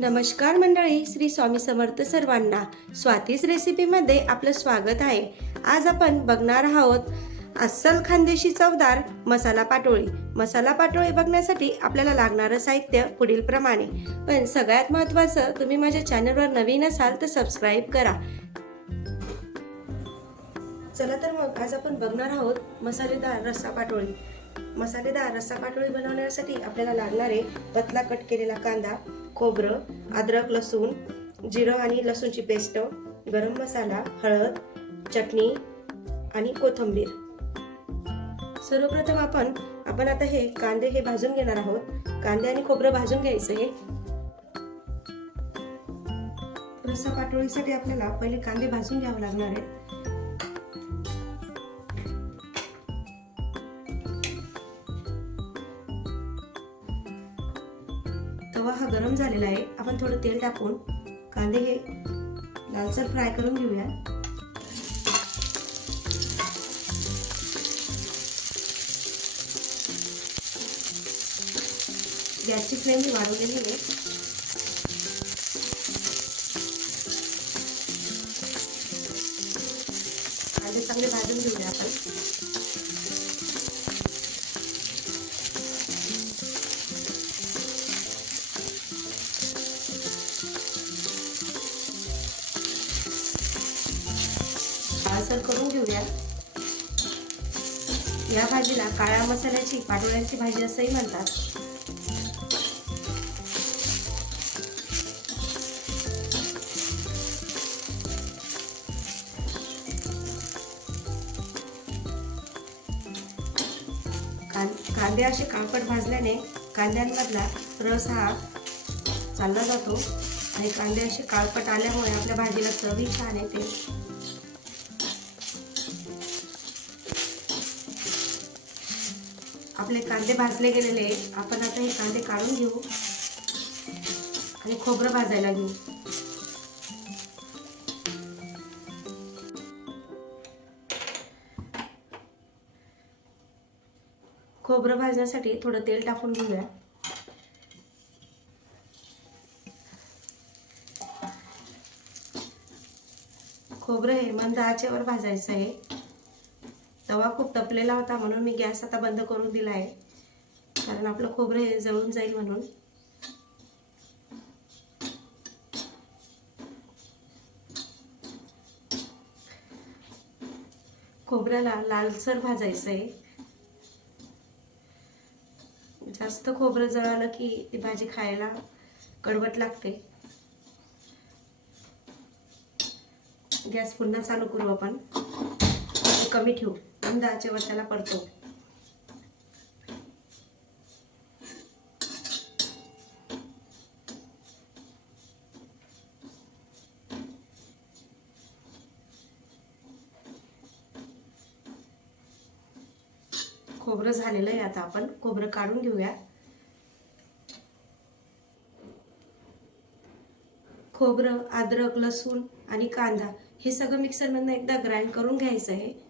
नमस्कार मंडळी श्री स्वामी समर्थ सर्वांना स्वातीस रेसिपीमध्ये आपलं स्वागत आहे. आज आपण बघणार आहोत अस्सल खानदेशी चवदार मसाला पाटोळी. मसाला पाटोळी बघण्यासाठी आपल्याला लागणारं साहित्य पुढील प्रमाणे पण सगळ्यात महत्त्वाचं तुम्ही माझ्या चॅनलवर नवीन असाल तर सबस्क्राईब करा. चला तर मग आज आपण बघणार आहोत मसालेदार रस्सा पाटोळी. मसालेदार रस्सा पाटोळी बनवण्यासाठी आपल्याला लागणारे पतला कट केलेला कांदा खोबरं अद्रक लसूण जिरं आणि लसूणची पेस्ट गरम मसाला हळद चटणी आणि कोथिंबीर. सर्वप्रथम आपण आपण आता हे कांदे हे भाजून घेणार आहोत. कांदे आणि खोबरं भाजून घ्यायचं हे रस्सा पाटोळीसाठी आपल्याला पहिले कांदे भाजून घ्यावे लागणार आहे गरम झालेला आहे. आपण थोडं तेल टाकून कांदे हे लालसर फ्राय करून घेऊया. गॅसची फ्लेम मी वाढवलेली आहे. मिक्सर करून घेऊया. या भाजीला काळ्या मसाल्याची पाटोळ्यांची भाजी असंही म्हणतात. कांदे असे काळपट भाजल्याने कांद्यांमधला रस हा चालला जातो. आणि कांदे असे काळपट आल्यामुळे आपल्या भाजीला चवी छान येते. आपले कांदे भाजले गेलेले आपण आता हे कांदे काढून घेऊ. आणि खोबरं भाजायला घेऊ. खोबरं भाजण्यासाठी थोडं तेल टाकून घेऊया. खोबरं हे मंद आचेवर भाजायचं आहे. तवा खूप तपलेला होता म्हणून मी गॅस आता बंद करून दिला आहे. कारण आपलं खोबरं हे जळून जाईल म्हणून. खोबऱ्याला लालसर भाजायचं आहे. जास्त खोबरं जळालं की ती भाजी खायला कडवट लागते. गॅस पुन्हा चालू करू आपण. कमी ठेवू. मंद आचेवर त्याला परतवू. खोबरं झालेलं आहे आता आपण. खोबरं काढून घेऊया. खोबरं अद्रक लसूण आणि कांदा हे सगळं मिक्सरमधनं एकदा ग्राइंड करून घ्यायचं आहे.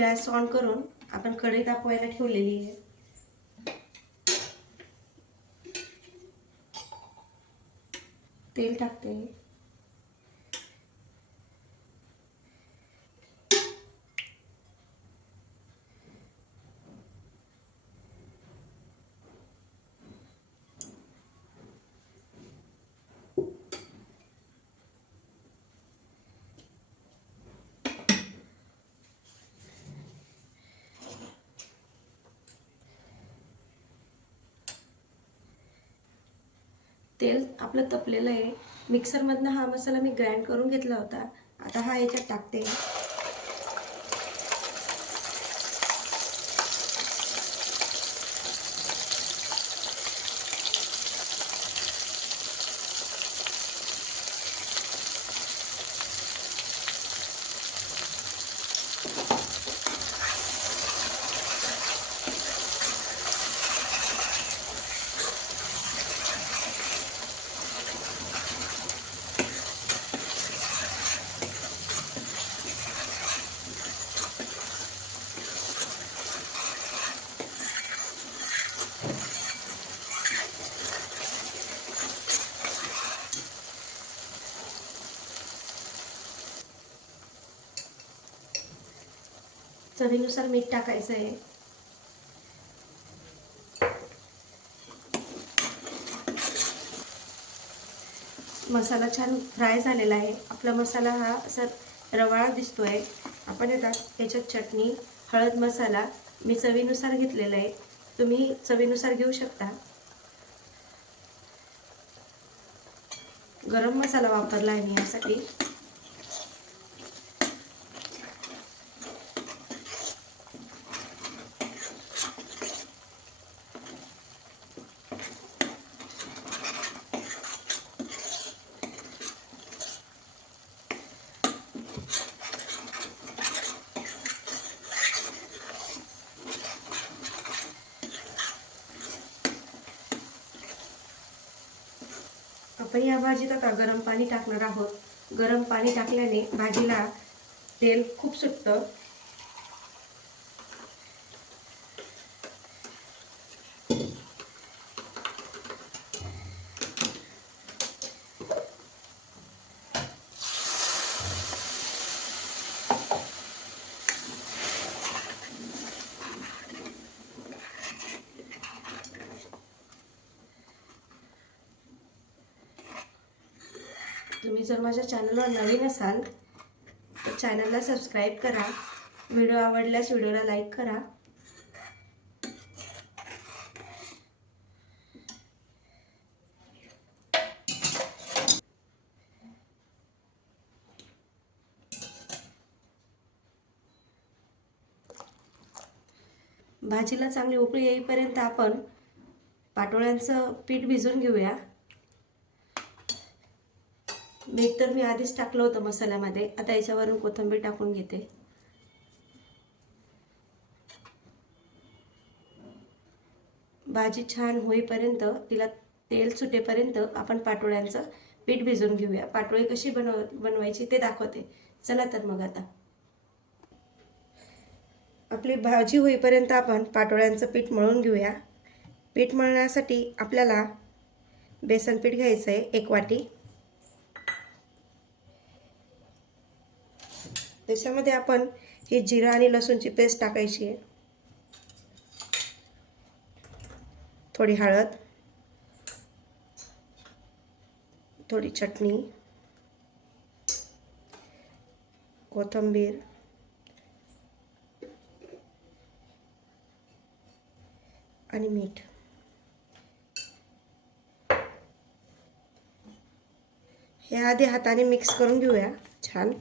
गॅस ऑन करून आपण कढई तापवायला ठेवलेली आहे. तेल टाकते. तेल आपलं तपलेलं आहे. मिक्सरमधनं हा मसाला मी ग्राइंड करून घेतला होता. आता हा याच्यात टाकते. चवीनुसार मीठ टाकायचं आहे मसाला छान फ्राय झालेला आहे. आपला मसाला हा असा रवाळा दिसतोय. आपण येतात याच्यात चटणी हळद मसाला मी चवीनुसार घेतलेला आहे. तुम्ही चवीनुसार घेऊ शकता. गरम मसाला वापरला आहे मी यासाठी. आपण या भाजीत आता गरम पाणी टाकणार आहोत. गरम पाणी टाकल्याने भाजीला तेल खूप सुटतं. तुम्ही जर माझ्या चॅनलवर नवीन असाल तर चॅनलला सबस्क्राईब करा. व्हिडिओ आवडल्यास व्हिडिओला लाईक करा. भाजीला चांगली उकळी येईपर्यंत आपण पाटोळ्यांचं पीठ भिजून घेऊया. मीठ तर मी आधीच टाकलं होतं मसाल्यामध्ये. आता याच्यावरून कोथिंबीर टाकून घेते. भाजी छान होईपर्यंत तिला तेल सुटेपर्यंत आपण पाटोळ्यांचं पीठ भिजवून घेऊया. पाटोळी कशी बनव बनवायची ते दाखवते. चला तर मग आता. आपली भाजी होईपर्यंत आपण पाटोळ्यांचं पीठ मळून घेऊया. पीठ मळण्यासाठी आपल्याला बेसन पीठ घ्यायचं आहे एक वाटी. त्याच्यामध्ये आपण ही जिरा आणि लसूणची पेस्ट टाकायची आहे. थोडी हळद थोडी चटणी कोथिंबीर आणि मीठ. हे आधी हाताने मिक्स करून घेऊया छान.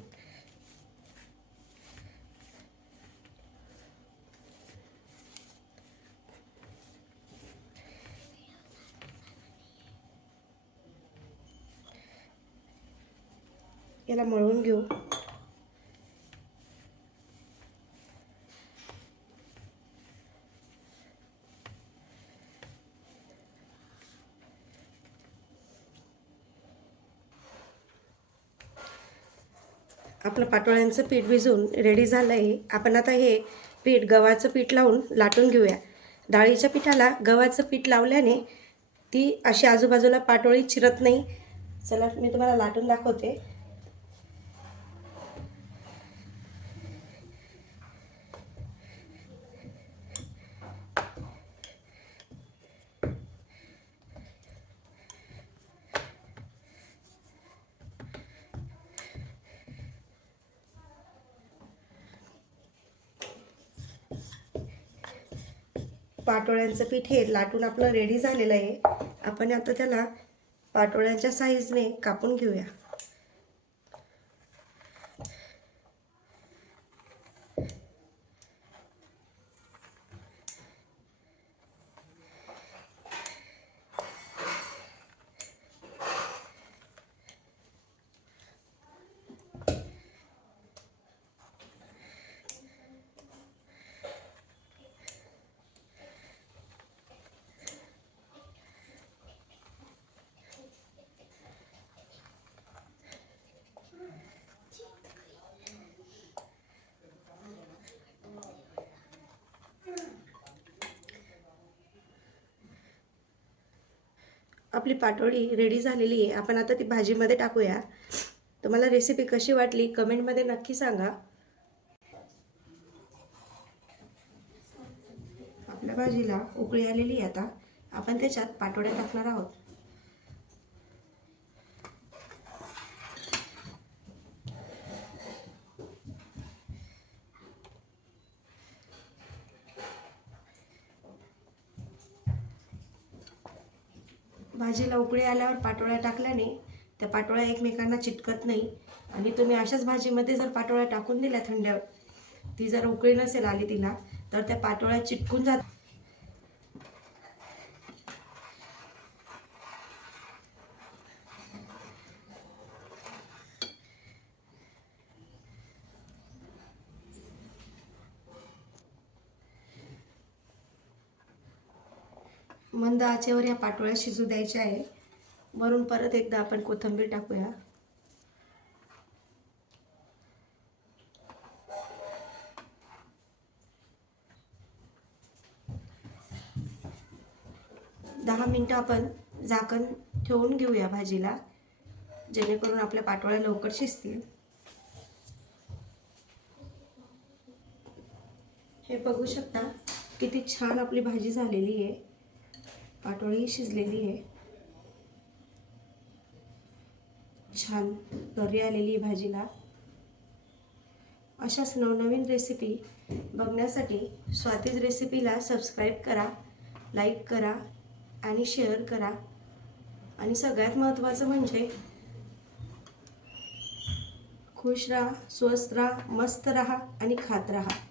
याला मळून घेऊ. आपलं पाटोळ्यांचं पीठ भिजून रेडी झालं आहे आपण आता हे पीठ गव्हाचं पीठ लावून लाटून घेऊया. डाळीच्या पिठाला गव्हाचं पीठ लावल्याने ती अशी आजूबाजूला पाटोळी चिरत नाही. चला मी तुम्हाला लाटून दाखवते. पाटोळ्यांचं पीठ हे लाटून आपलं रेडी झालेलं आहे. आपण आता त्याला पाटोळ्यांच्या साईजने कापून घेऊया. आपली पाटोळी रेडी झालेली आहे. आपण आता ती भाजीमध्ये टाकूया. तुम्हाला रेसिपी कशी वाटली कमेंटमध्ये नक्की सांगा. आपल्या भाजीला उकळी आलेली आहे आता. आपण त्याच्यात पाटोळ्या टाकणार आहोत. भाजीला उकळी आल्यावर पाटोळ्या टाकल्याने त्या पाटोळ्या एकमेकांना चिटकत नाही. आणि तुम्ही अशाच भाजीमध्ये जर पाटोळ्या टाकून दिल्या थंड ती जर उकळी नसेल आली तिला तर त्या पाटोळ्या चिटकून जात मंद आचेवर या पाटोळ्या शिजू द्यायच्या आहे. वरून परत एकदा आपण कोथिंबीर टाकूया. दहा मिनटं आपण झाकण ठेवून घेऊया भाजीला जेणेकरून आपल्या पाटोळ्या लवकर शिजतील. हे बघू शकता किती छान आपली भाजी झालेली आहे. पाटोळी शिजलेली आहे. छान तर्री आलेली आहे भाजीला. अशाच नवनवीन रेसिपी बघण्यासाठी स्वातीज रेसिपीला सबस्क्राईब करा लाईक करा आणि शेअर करा. आणि सगळ्यात महत्त्वाचं म्हणजे खुश राहा स्वस्त राहा मस्त राहा आणि खात राहा.